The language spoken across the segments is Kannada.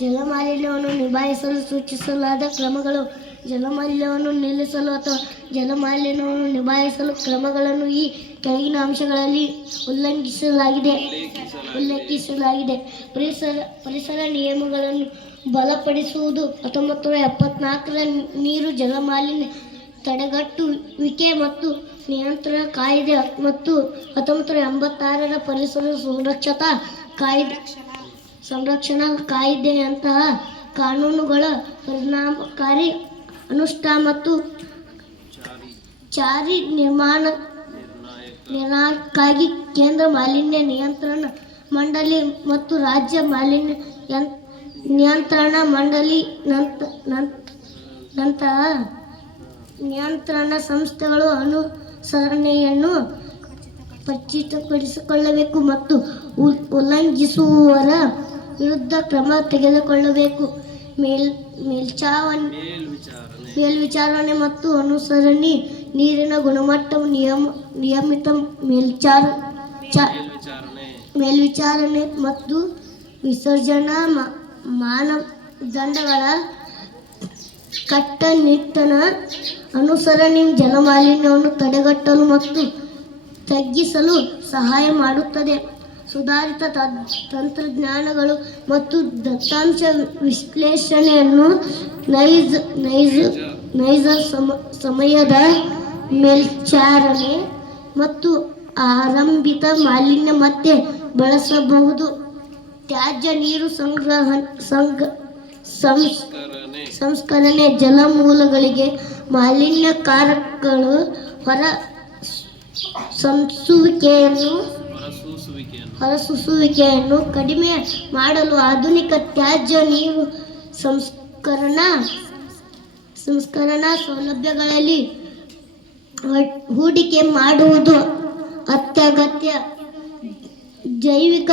ಜಲಮಾಲಿನ್ಯವನ್ನು ನಿಭಾಯಿಸಲು ಸೂಚಿಸಲಾದ ಕ್ರಮಗಳು. ಜಲಮಾಲಿನ್ಯವನ್ನು ನಿಲ್ಲಿಸಲು ಅಥವಾ ಜಲಮಾಲಿನ್ಯವನ್ನು ನಿಭಾಯಿಸಲು ಕ್ರಮಗಳನ್ನು ಈ ಕೆಳಗಿನ ಅಂಶಗಳಲ್ಲಿ ಉಲ್ಲೇಖಿಸಲಾಗಿದೆ. ಪರಿಸರ ನಿಯಮಗಳನ್ನು ಬಲಪಡಿಸುವುದು. 1974ರ ನೀರು ಜಲಮಾಲಿನ್ಯ ತಡೆಗಟ್ಟುವಿಕೆ ಮತ್ತು ನಿಯಂತ್ರಣ ಕಾಯ್ದೆ ಮತ್ತು 1986ರ ಪರಿಸರ ಸಂರಕ್ಷಣಾ ಕಾಯ್ದೆಯಂತಹ ಕಾನೂನುಗಳ ಪರಿಣಾಮಕಾರಿ ಅನುಷ್ಠಾನ ಮತ್ತು ಜಾರಿ ನಿರ್ಣಯಕ್ಕಾಗಿ ಕೇಂದ್ರ ಮಾಲಿನ್ಯ ನಿಯಂತ್ರಣ ಮಂಡಳಿ ಮತ್ತು ರಾಜ್ಯ ಮಾಲಿನ್ಯ ನಿಯಂತ್ರಣ ಮಂಡಳಿ ನಂತಹ ನಿಯಂತ್ರಣ ಸಂಸ್ಥೆಗಳು ಅನುಸರಣೆಯನ್ನು ಖಚಿತಪಡಿಸಿಕೊಳ್ಳಬೇಕು ಮತ್ತು ಉಲ್ಲಂಘಿಸುವವರ ವಿರುದ್ಧ ಕ್ರಮ ತೆಗೆದುಕೊಳ್ಳಬೇಕು. ಮೇಲ್ವಿಚಾರಣೆ ಮತ್ತು ಅನುಸರಣೆ. ನೀರಿನ ಗುಣಮಟ್ಟ ನಿಯಮಿತ ಮೇಲ್ವಿಚಾರಣೆ ಮತ್ತು ವಿಸರ್ಜನಾ ಮಾನದಂಡಗಳ ಕಟ್ಟುನಿಟ್ಟಿನ ಅನುಸರಣೆ ಜಲಮಾಲಿನ್ಯವನ್ನು ತಡೆಗಟ್ಟಲು ಮತ್ತು ತಗ್ಗಿಸಲು ಸಹಾಯ ಮಾಡುತ್ತದೆ. ಸುಧಾರಿತ ತಂತ್ರಜ್ಞಾನಗಳು ಮತ್ತು ದತ್ತಾಂಶ ವಿಶ್ಲೇಷಣೆಯನ್ನು ನೈಜ ಸಮಯದ ಮೇಲ್ವಿಚಾರಣೆ ಮತ್ತು ಆರಂಭಿಕ ಮಾಲಿನ್ಯ ಮತ್ತೆ ಬಳಸಬಹುದು. ತ್ಯಾಜ್ಯ ನೀರು ಸಂಸ್ಕರಣೆ. ಜಲಮೂಲಗಳಿಗೆ ಮಾಲಿನ್ಯಕಾರಕಗಳು ಹೊರಸೂಸುವಿಕೆಯನ್ನು ಕಡಿಮೆ ಮಾಡಲು ಆಧುನಿಕ ತ್ಯಾಜ್ಯ ನೀರು ಸಂಸ್ಕರಣಾ ಸೌಲಭ್ಯಗಳಲ್ಲಿ ಹೂಡಿಕೆ ಮಾಡುವುದು ಅತ್ಯಗತ್ಯ. ಜೈವಿಕ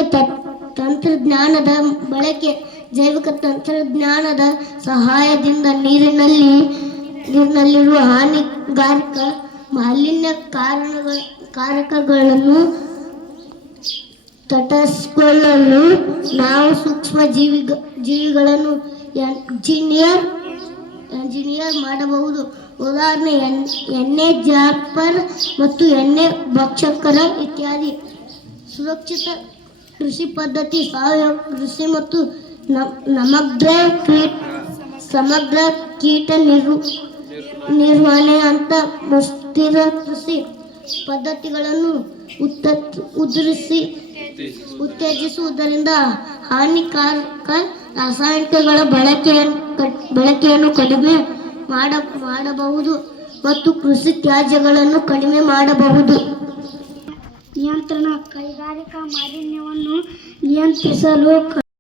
ತಂತ್ರಜ್ಞಾನದ ಬಳಕೆ. ಜೈವಿಕ ತಂತ್ರಜ್ಞಾನದ ಸಹಾಯದಿಂದ ನೀರಿನಲ್ಲಿರುವ ಹಾನಿಕಾರಕ ಮಾಲಿನ್ಯಕಾರಕಗಳನ್ನು ತಟಸ್ಥಗೊಳಿಸಲು ನಾವು ಸೂಕ್ಷ್ಮ ಜೀವಿಗಳನ್ನು ಎಂಜಿನಿಯರ್ ಮಾಡಬಹುದು. ಉದಾಹರಣೆ ಎಣ್ಣೆ ಜಾಪರ್ ಮತ್ತು ಎಣ್ಣೆ ಭಕ್ಷಕರ ಇತ್ಯಾದಿ. ಸುರಕ್ಷಿತ ಕೃಷಿ ಪದ್ಧತಿ. ಸಾವಯವ ಕೃಷಿ ಮತ್ತು ಸಮಗ್ರ ಕೀಟ ನಿರ್ವಹಣೆ ಅಂತ ಸುಸ್ಥಿರ ಕೃಷಿ ಪದ್ಧತಿಗಳನ್ನು ಉತ್ತೇಜಿಸುವುದರಿಂದ ಹಾನಿಕಾರಕ ರಾಸಾಯನಿಕಗಳ ಬಳಕೆಯನ್ನು ಕಡಿಮೆ ಮಾಡಬಹುದು ಮತ್ತು ಕೃಷಿ ತ್ಯಾಜ್ಯಗಳನ್ನು ಕಡಿಮೆ ಮಾಡಬಹುದು. ನಿಯಂತ್ರಣ. ಕೈಗಾರಿಕಾ ಮಾಲಿನ್ಯವನ್ನು ನಿಯಂತ್ರಿಸಲು